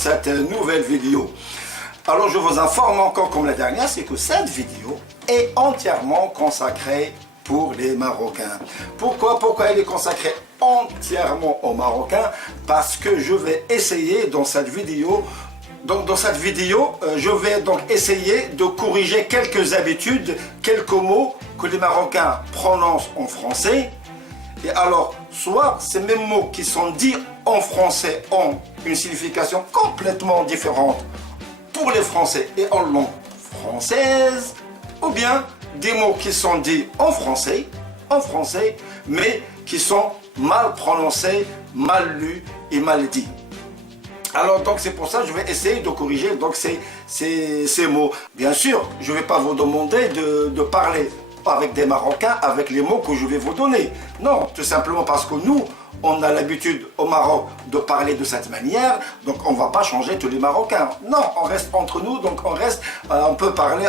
cette nouvelle vidéo. Alors je vous informe encore comme la dernière, c'est que cette vidéo est entièrement consacrée pour les Marocains. Pourquoi elle est consacrée entièrement aux Marocains? Parce que je vais essayer dans cette vidéo, je vais donc essayer de corriger quelques habitudes, quelques mots que les Marocains prononcent en français. Et alors, soit ces mêmes mots qui sont dits en français ont une signification complètement différente pour les Français et en langue française, ou bien des mots qui sont dits en français, mais qui sont mal prononcés, mal lus et mal dits. Alors donc c'est pour ça que je vais essayer de corriger donc ces mots. Bien sûr, je ne vais pas vous demander de parler avec des Marocains avec les mots que je vais vous donner. Non, tout simplement parce que nous, on a l'habitude au Maroc de parler de cette manière, donc on ne va pas changer tous les Marocains. Non, on reste entre nous, donc on peut parler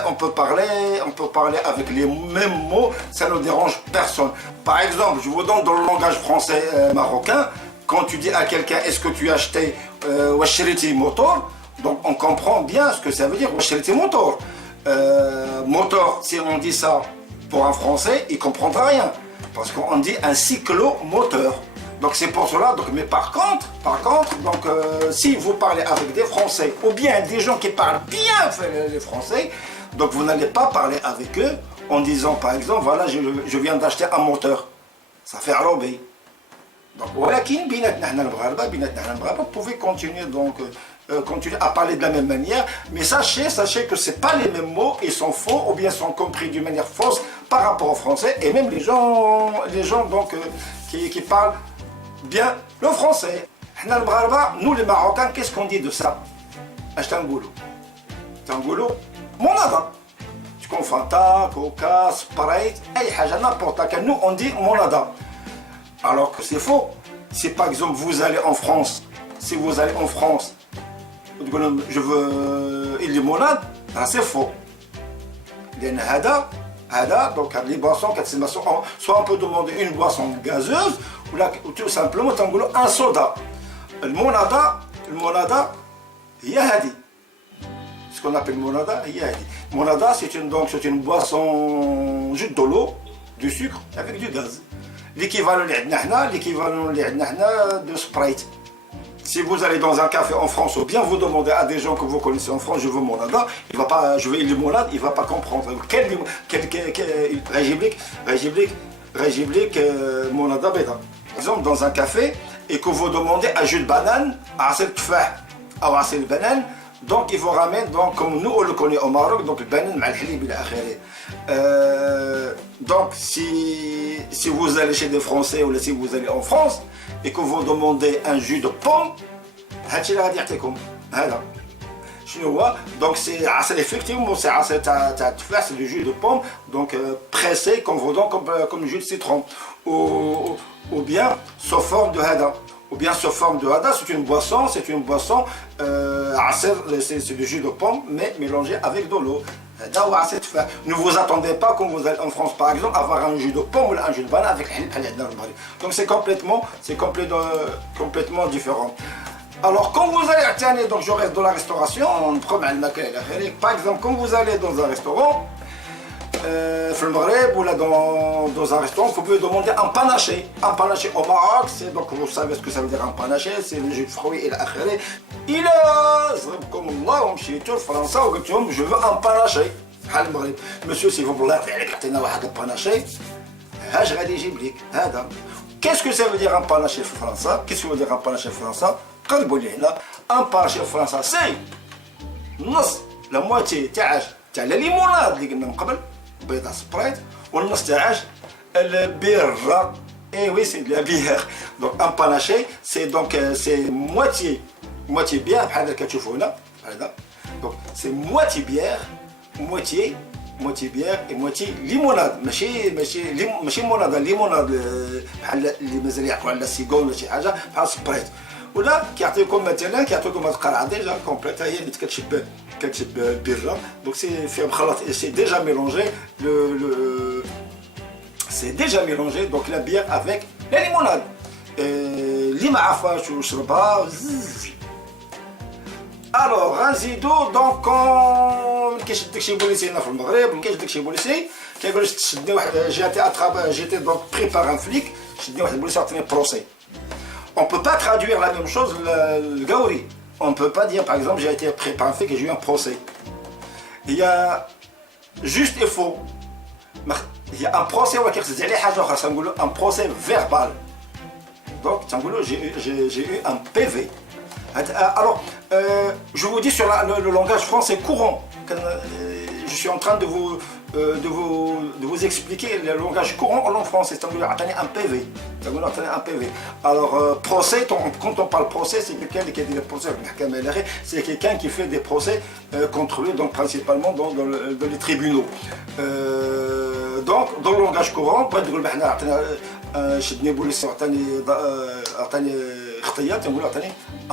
avec les mêmes mots, ça ne dérange personne. Par exemple, je vous donne dans le langage français marocain, quand tu dis à quelqu'un est-ce que tu as acheté Washriti motor, donc on comprend bien ce que ça veut dire Washriti motor. Motor, si on dit ça pour un Français, il ne comprendra rien, parce qu'on dit un cyclomoteur. Donc c'est pour cela, mais par contre, donc, si vous parlez avec des Français, ou bien des gens qui parlent bien les Français, donc vous n'allez pas parler avec eux en disant par exemple, voilà, je viens d'acheter un moteur. Ça fait arabe. Donc, vous pouvez continuer, continuer à parler de la même manière, mais sachez que ce n'est pas les mêmes mots, ils sont faux, ou bien sont compris d'une manière fausse par rapport aux Français, et même les gens donc, qui parlent bien le français. Nous les Marocains, qu'est-ce qu'on dit de ça? Tangoulou, monada. Tu comprends Fanta, Coca, Sprite, n'importe quel. Nous on dit monada. Alors que c'est faux. Si par exemple vous allez en France, je veux une limonade, c'est faux. Donc les boissons, soit on peut demander une boisson gazeuse, ou tout simplement un soda. Le monada, yahadi. Ce qu'on appelle monada, yahadi. Monada, c'est une boisson juste de l'eau, du sucre avec du gaz. L'équivalent de Sprite. Si vous allez dans un café en France ou bien vous demandez à des gens que vous connaissez en France, je veux monada, je veux une limonade, il ne va pas comprendre. Quel monada beda. Par exemple, dans un café, et que vous demandez un jus de banane, asel tfah, ou asel banane, donc il vous ramène, donc, comme nous on le connaît au Maroc, donc le banane mal halib ila akhiri. Donc si vous allez chez des Français ou si vous allez en France et que vous demandez un jus de pomme, donc c'est effectivement c'est du jus de pomme, donc pressé comme vous donne comme jus de citron, ou bien sous forme de hada. Ou bien sous forme de hada, c'est une boisson, c'est du jus de pomme, mais mélangé avec de l'eau. Ne vous attendez pas quand vous allez en France, par exemple, avoir un jus de pomme ou un jus de banane avec donc c'est complètement différent. Alors quand vous allez, donc je reste dans la restauration, par exemple, quand vous allez dans un restaurant, ou là dans un restaurant, vous pouvez demander un panaché. Un panaché au Maroc, donc vous savez ce que ça veut dire un panaché, c'est le jus de fruits et l'akhiri. Il est comme Allah, on chie tout le français, je veux un panaché. Monsieur, s'il vous plaît, un panaché. Qu'est-ce que ça veut dire un panaché français? Qu'est-ce que veut dire un panaché français? Un panaché français, c'est la moitié de la limonade اللي قلنا من قبل بيضة سبرايت والنص تاعها البيرة. Et oui, c'est de la bière. Donc un panaché, c'est moitié bière. Donc c'est moitié bière, moitié bière et moitié limonade. ماشي limonade اللي مازال يعقلوا على السيجون ولا شي حاجة بحال سبرايت. ولا كيعطيكم مثلا هاد القرعه ديجا كومبليت هي اللي كتشبه البيره. دونك سي فيها مخلط سي ديجا ميلونجي donc la bière avec la limonade. اللي ما عرفاش وشربها Alors, Razido, donc, quand j'étais donc pris par un flic, procès. On ne peut pas traduire la même chose, le Gaouri. On ne peut pas dire, par exemple, j'ai été pris par un flic et j'ai eu un procès. Il y a juste et faux. Il y a un procès, un procès verbal. Donc, j'ai eu un PV. Alors, je vous dis sur le langage français courant, je suis en train de vous expliquer le langage courant en langue française. Un PV. Un PV. Alors, procès, quand on parle procès, c'est quelqu'un qui a des procès, c'est quelqu'un qui fait des procès contre lui, donc principalement dans les tribunaux. Donc, dans le langage courant,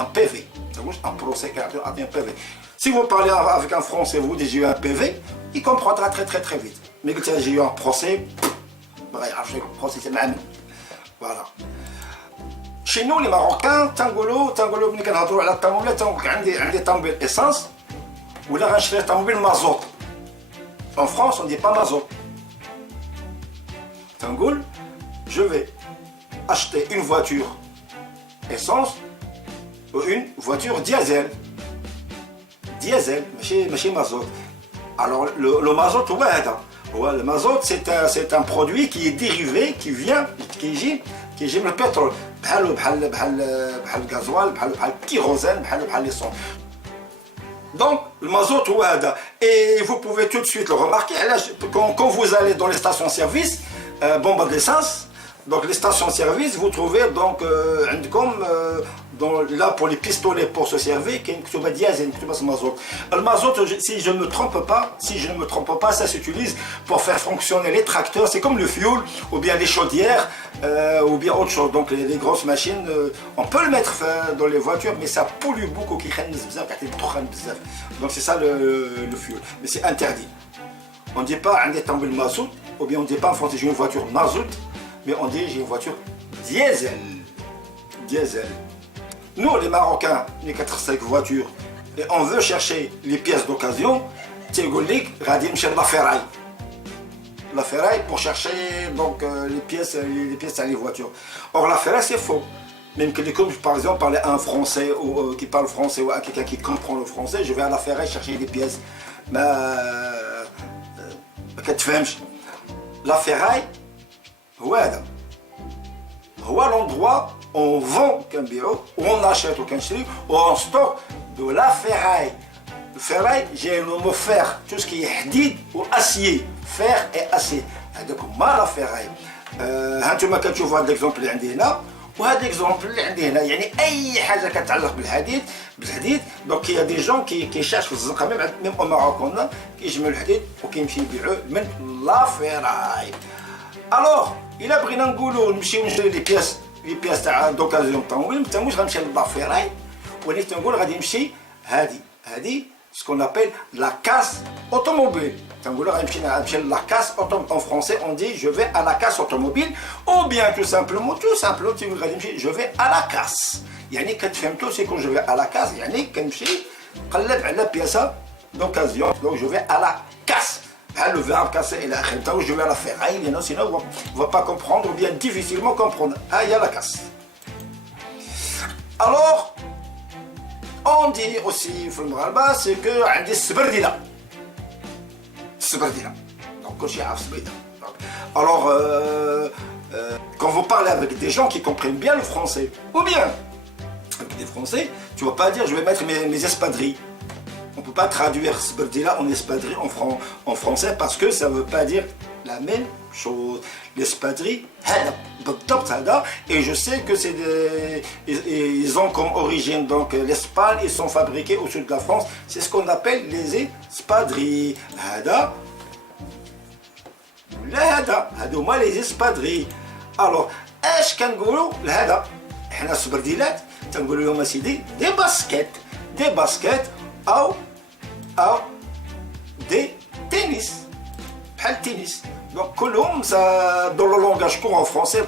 un PV, un procès, un PV. Si vous parlez avec un Français, vous dites j'ai eu un PV, il comprendra très vite. Mais quand j'ai eu un procès, voilà. Chez nous, les Marocains, Tangolo, essence, ou là, mazout. En France, on ne dit pas mazout. Tangoul, je vais acheter une voiture essence ou une voiture diesel. Diesel, ماشي mazout. Alors le mazout, le mazout c'est un produit qui est dérivé, qui vient le pétrole. بحال الغازوال, بحال الكيروزين, بحال l'essence. Donc le mazout et vous pouvez tout de suite le remarquer quand vous allez dans les stations-service, bombe d'essence. Donc les stations-service, vous trouvez donc là pour les pistolets pour se servir, qu'il y a diesel, mazout. Le mazout, si je ne me trompe pas, ça s'utilise pour faire fonctionner les tracteurs. C'est comme le fioul ou bien les chaudières ou bien autre chose. Donc les grosses machines, on peut le mettre dans les voitures, mais ça pollue beaucoup. Donc c'est ça le fioul, mais c'est interdit. On ne dit pas un mazout, ou bien on ne dit pas en français j'ai une voiture mazout, mais on dit j'ai une voiture diesel. Nous, les Marocains, les 4-5 voitures, et on veut chercher les pièces d'occasion, la ferraille pour chercher donc, les pièces à les voitures. Or, la ferraille, c'est faux. Même que comme par exemple parler à un Français ou qui parle français ou à quelqu'un qui comprend le français, je vais à la ferraille chercher des pièces. Mais la ferraille, l'endroit où on vend un bureau, où on achète ou on stocke de la ferraille. Le ferraille, j'ai le mot fer, tout ce qui est hadid ou acier, fer et acier. Donc, la ferraille. هانتوما كتشوفوا هذا الاكزومبل اللي عندي هنا وهذا الاكزومبل اللي عندي هنا يعني اي حاجه كتعلق بالحديد دونك يا دي جون كيشاش في الزنقه ميم او ماروكون كيجمعوا الحديد وكيمشي يبيعوه من لا فيراي. الوغ الا بغينا نقولوا نمشيو نشري لي بياس تاع دوكازيون طوموبيل متموش غنمشي للا فيراي ولكن تنقول غادي نمشي هادي سكون ابيل لا كاس اوتوموبيل. La casse en français on dit je vais à la casse automobile ou bien tout simplement je vais à la casse. يعني كتفهمتو c'est quand je vais à la casse يعني كنمشي نقلب على بياسة d'occasion donc je vais à la casse. Le verbe casser et la je vais à la ferraille sinon on va pas comprendre ou bien difficilement comprendre. Il y a la casse. Alors on dit aussi c'est que عندي السبرديلة. Donc, alors, quand vous parlez avec des gens qui comprennent bien le français, ou bien avec des Français, tu ne vas pas dire je vais mettre mes espadrilles. On ne peut pas traduire sberdila en espadrille en français parce que ça ne veut pas dire la même chose. L'espadrille, et je sais que ils ont comme origine donc l'Espagne, ils sont fabriqués au sud de la France, c'est ce qu'on appelle les espadrilles. هادو هما les espadrilles. Alors اش كنقولوا لهذا حنا السبرديلات تنقولوا لهم اسيدي دي باسكيت او دي تنس بحال التنس. Donc كلهم ça dans le langage courant en français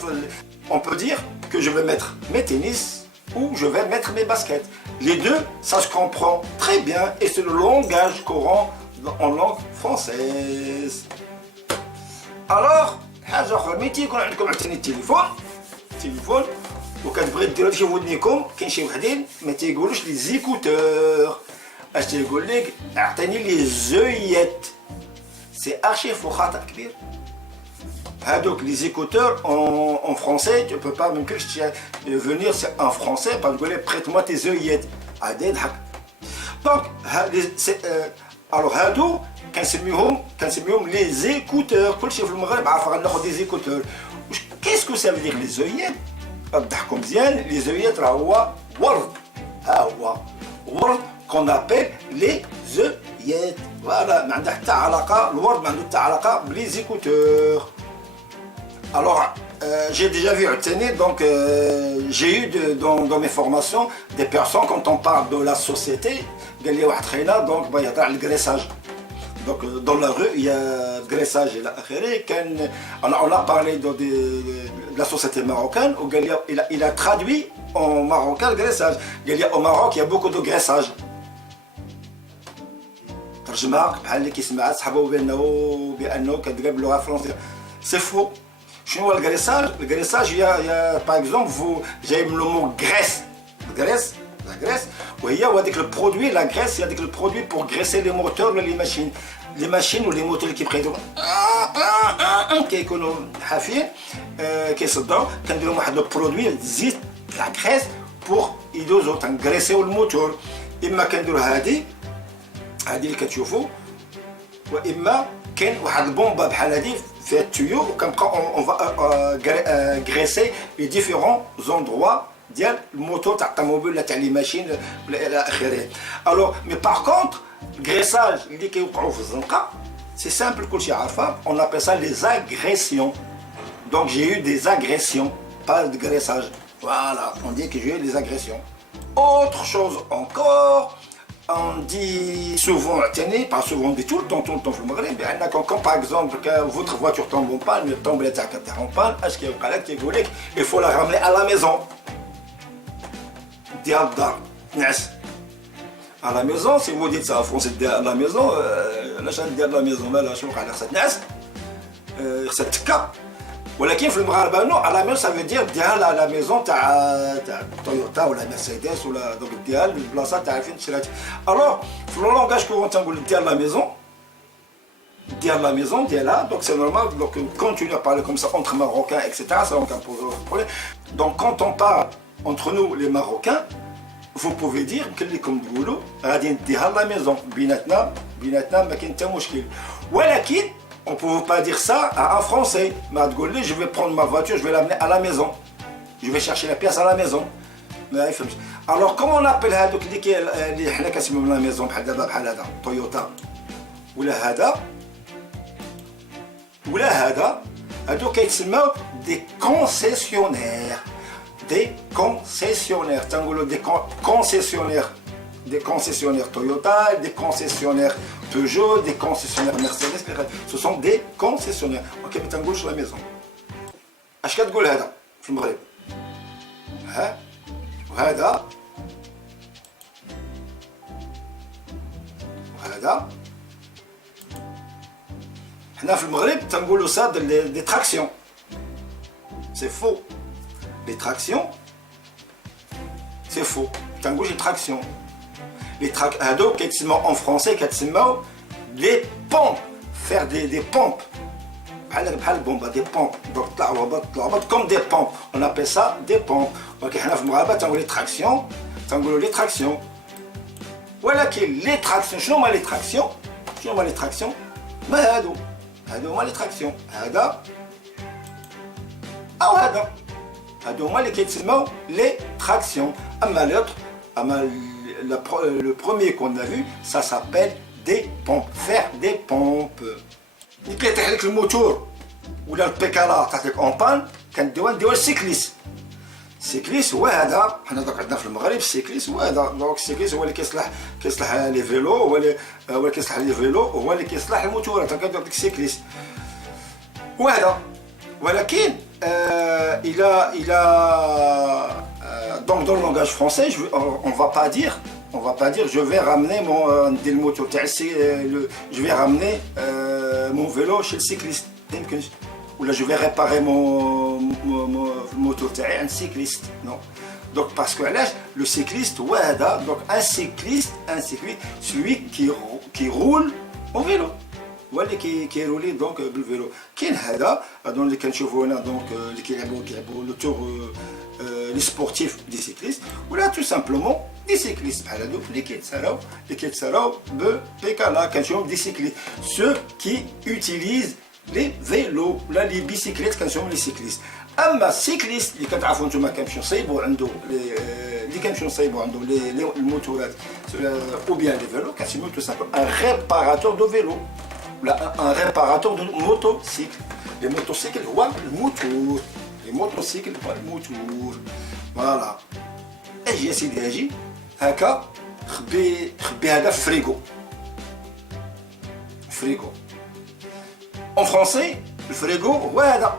on peut dire que je vais mettre mes tennis où je vais mettre mes baskets. Les deux, ça se comprend très bien et c'est le langage courant en langue française. Alors, حاجة أخرى ملي تيكون عندكم عاوتاني التليفون وكتبغي ديرو شي ودنيكم كاين شي وحدين ما تيقولوش لي زيكوتور اش تيقول لك اعطيني لي زويات سي ارشي فو خطأ كبير هادوك لي زيكوتور en français tu peux pas même que venir en français pas تقول لي prête-moi tes زويات عاد يضحك دونك alors هادو كنسميهم لي زيكوتور كلشي في المغرب عارف غناخذ لي زيكوتور كيسكو سا فو دير لي زويات تضحكوا مزيان لي زويات راه هو ورد ها هو ورد كون ابيل لي زويات فوالا ما عندها حتى علاقه الورد ما عنده حتى علاقه بلي زيكوتور alors j'ai déjà vu donc j'ai eu dans mes formations des personnes quand on parle de la société قال لي واحد خينا دونك بغا يهضر على الكريساج donc dans la rue il y a graissage الى اخره كان on a parlé de la société marocaine وقال لي il a traduit en marocain le graissage قال لي au Maroc il y a beaucoup de graissage ترجمه بحال اللي كيسمعها صحابو بانه كتقال باللغه الفرنسيه سي فو شنو هو الكريساج يا باغ اكزومبل فو جاي من لو مو غريس la graisse وهي وهذيك البرودوي لا غريس هي هذيك البرودوي بور غريسي لي موتور ولا لي ماشين ولا لي موتور اللي كيبقاو يديروا كيكونوا حافين كيصدعوا كنديروا واحد لو برودوي زيت لا غريس بور يدوزو تنغريسيو الموتور اما كنديروا هذه اللي كتشوفوا واما كاين واحد البومبه بحال هذه فيها التيو وكنبقاو اون فا غريسي لي ديفيرون زوندروا ديال الموتور تاع الطوموبيل ولا تاع لي ماشين الى اخره الوغ مي باغ كونطخ الكريساج اللي كيوقعوا في الزنقه سي سامبل كلشي عارفه اون ابل سا لي زاغريسيون دونك جي يو دي زاغريسيون با دو غريساج فوالا اون دي كي جي يو دي زاغريسيون autre chose encore on dit souvent pas souvent du tout le temps في المغرب بان quand par exemple que votre voiture tombe en panne le tombe تاعك تاع en panne اش كيوقع لك كيقول لك il faut la ramener à la maison ديال الدار نعس à la maison si vous dites ça en français à la maison علاش ندير la maison مالها شنو وقع لها خصها تنعس خصها تكا ولكن في المغاربه نو على ميل سافو دير ديال على ميزون تاع تويوتا ولا مرسيدس ولا دونك ديال البلاصه تاع فين شرات الوغ في لو لونغاج كورون تنقول ديال لا ميزون ديالها دونك سي نورمال دونك كونتينيو à parler comme ça entre marocains etc ça donc un problème donc quand on parle entre nous les marocains vous pouvez dire كل لكم تقولوا غادي نديها لا ميزون بيناتنا ما كاين حتى مشكل ولكن on ne peut pas dire ça à un français. Je vais prendre ma voiture, je vais l'amener à la maison. Je vais chercher la pièce à la maison. Alors comment on appelle هذوك اللي حنا كنسميوهم la maison بحال دابا بحال هذا تويوتا ولا هذا هذوك كيتسموا دي كونسيسيونير تنقولوا des concessionnaires Toyota, des concessionnaires Peugeot, des concessionnaires Mercedes, ce sont des concessionnaires. Ok, mais تنقول sur la maison. اش كتقول هذا في المغرب؟ ها؟ وهذا حنا في المغرب تنقولوا ça des tractions. C'est faux. Les tractions, c'est faux. تنقول شي traction. Les هادو كيتسموا en français كيتسموا les pompes faire des pompes بحال البومبا des pompes donc طلعوا هبط comme des pompes on appelle ça des pompes دونك حنا في المغاربه تنقولوا les tractions تنقولوا les tractions ولكن les tractions شنو هما les tractions ما هادو هما les tractions هذا او هذا هادو هما اللي كيتسموا les tractions اما l'autre le premier qu'on a vu, ça s'appelle des pompes, faire des pompes. اللي كيطيح لك الموتور ولا البيكالا تاعك اون بان كنديوها السيكليس. السيكليس هو هذا حنا دوك عندنا في المغرب السيكليس هو هذا دونك السيكليس هو اللي كيصلح لي فيلو هو اللي كيصلح لي فيلو هو اللي كيصلح الموتورات هكا ديك السيكليس وهذا ولكن الى Donc dans le langage français, on va pas dire je vais ramener des motos, je vais ramener mon vélo chez le cycliste. Ou là je vais réparer mon moto un cycliste. Non. Donc parce que là, le cycliste, donc un cycliste, celui qui roule au vélo. Voilà qui roule donc le vélo. Qui هذا dans les كنشوفوا هنا donc اللي كيلعبوا le tour les sportifs des cyclistes ou là tout simplement des cyclistes بحال هادو اللي كيتسراو ببيكالا كنشوفوا des cyclistes ceux qui utilisent les vélos ولا les bicyclettes كنشوفوا les cyclistes. اما السيكليست اللي كتعرفوا نتوما كنمشيو نصايبوا عنده اللي كنمشيو نصايبوا عنده الموتورات ou bien les vélos كنسميو tout simplement un réparateur de vélo. Là, un réparateur de motocycle. Les motocycles, le moteur. Les motocycles, le moteur. Voilà. Et j'ai essayé d'agir. هكا خبي هذا frigo. Frigo. En français, le frigo هو هذا.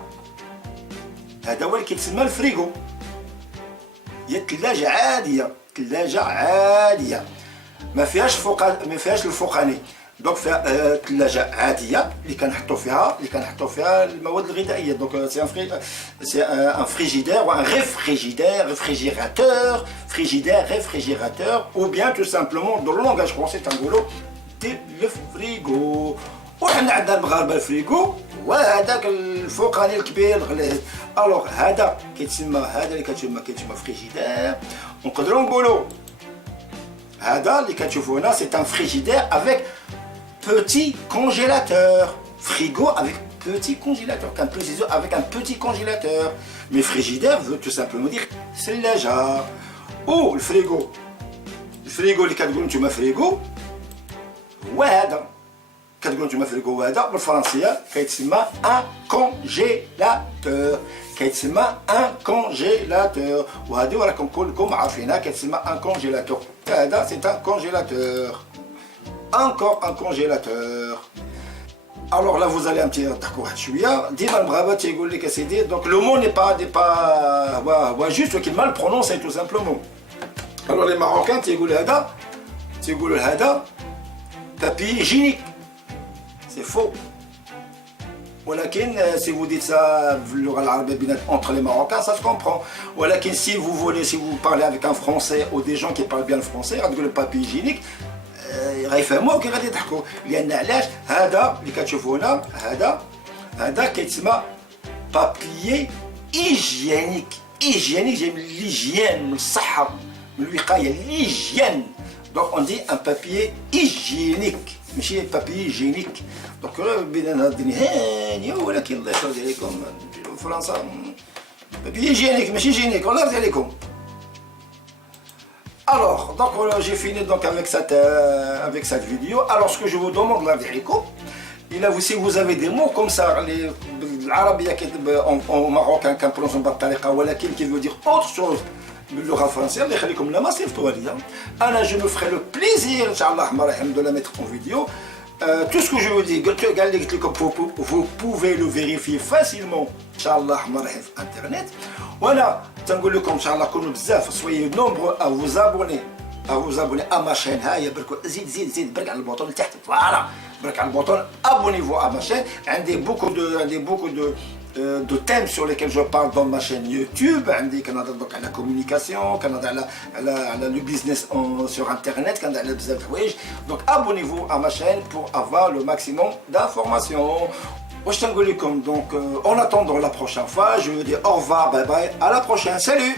هذا هو اللي كيتسمى الفريغو. هي ثلاجة عادية. ثلاجة عادية. ما فيهاش الفوقاني. دونك فيها ثلاجه عاديه اللي كنحطوا فيها المواد الغذائيه. دونك سي ان فريجيدير و ان ريفريجيراتور ou bien tout simplement dans le langage français تنقولوا لو فريغو. وحنا عندنا المغاربه الفريغو وهذاك الفوقاني الكبير الغليظ. الوغ هذا اللي كتسمى فريجيدير. ونقدروا نقولوا هذا اللي كتشوفوا هنا سي ان فريجيدير افيك petit congélateur. Frigo avec petit congélateur. Qu'un précision avec un petit congélateur. Mais frigidaire veut tout simplement dire ثلاجة. Ou le frigo. Le frigo اللي كتقول نتوما فريغو وهذا. كتقول نتوما فريغو وهذا بالفرنسية كيتسمى ان كونجيلاتور. كيتسمى ان كونجيلاتور. وهذه راكم كلكم عارفينها كيتسمى ان كونجيلاتور. هذا سي ان كونجيلاتور. Encore un congélateur. Alors là vous allez un petit d'accord شويه ديما المغاربه تيقول لك اسيدي donc le mot n'est pas juste qu'il mal prononcé tout simplement. Alors les Marocains تيقولوا هذا papier hygiénique. C'est faux. ولكن si vous dites ça باللغه العربيه entre les Marocains ça se comprend. ولكن si vous parlez avec un français ou des gens qui parlent bien le français غتقول le papier hygiénique غيفهموه كي غادي يضحكوا. لان علاش هذا اللي كتشوفوا هنا هذا كيتسمى بابيي ايجيانيك. ايجيانيك جاي من ليجيان من الصحه من الوقايه ليجيان. دونك اون دي ان بابيي ايجيانيك ماشي بابيي جينيك. دونك بين الدنيا هانيه ولكن الله يرضي عليكم فرنسا بابيي جينيك ماشي جينيك الله يرضي عليكم. Alors, donc j'ai fini donc avec cette vidéo. Alors, ce que je vous demande là, si vous avez des mots comme ça, l'arabe en marocain, quand on prononce بالطريقة ولكن qui veut dire autre chose باللغة الفرنسية الله يخليكم لما صيفطوها لي. أنا je me ferai le plaisir إن شاء الله الرحمن الرحيم de la mettre en vidéo. Tout ce que je vous dis, vous pouvez le vérifier facilement إن شاء الله الرحمن الرحيم في internet. وانا تنقول لكم ان شاء الله كونوا بزاف soyez nombreux à vous abonner à ma chaîne. هاهي برك زيد برك على البوطون لتحت. فوالا برك على البوطون abonnez-vous à ma chaîne. عندي beaucoup de thèmes sur lesquels je parle dans ma chaîne YouTube. عندي كنهضر دوك على communication كنهضر على le business sur internet كنهضر على بزاف د الحوايج. Donc abonnez-vous à ma chaîne pour avoir le maximum d'informations. Donc en attendant la prochaine fois, je vous dis au revoir, bye bye, à la prochaine, salut!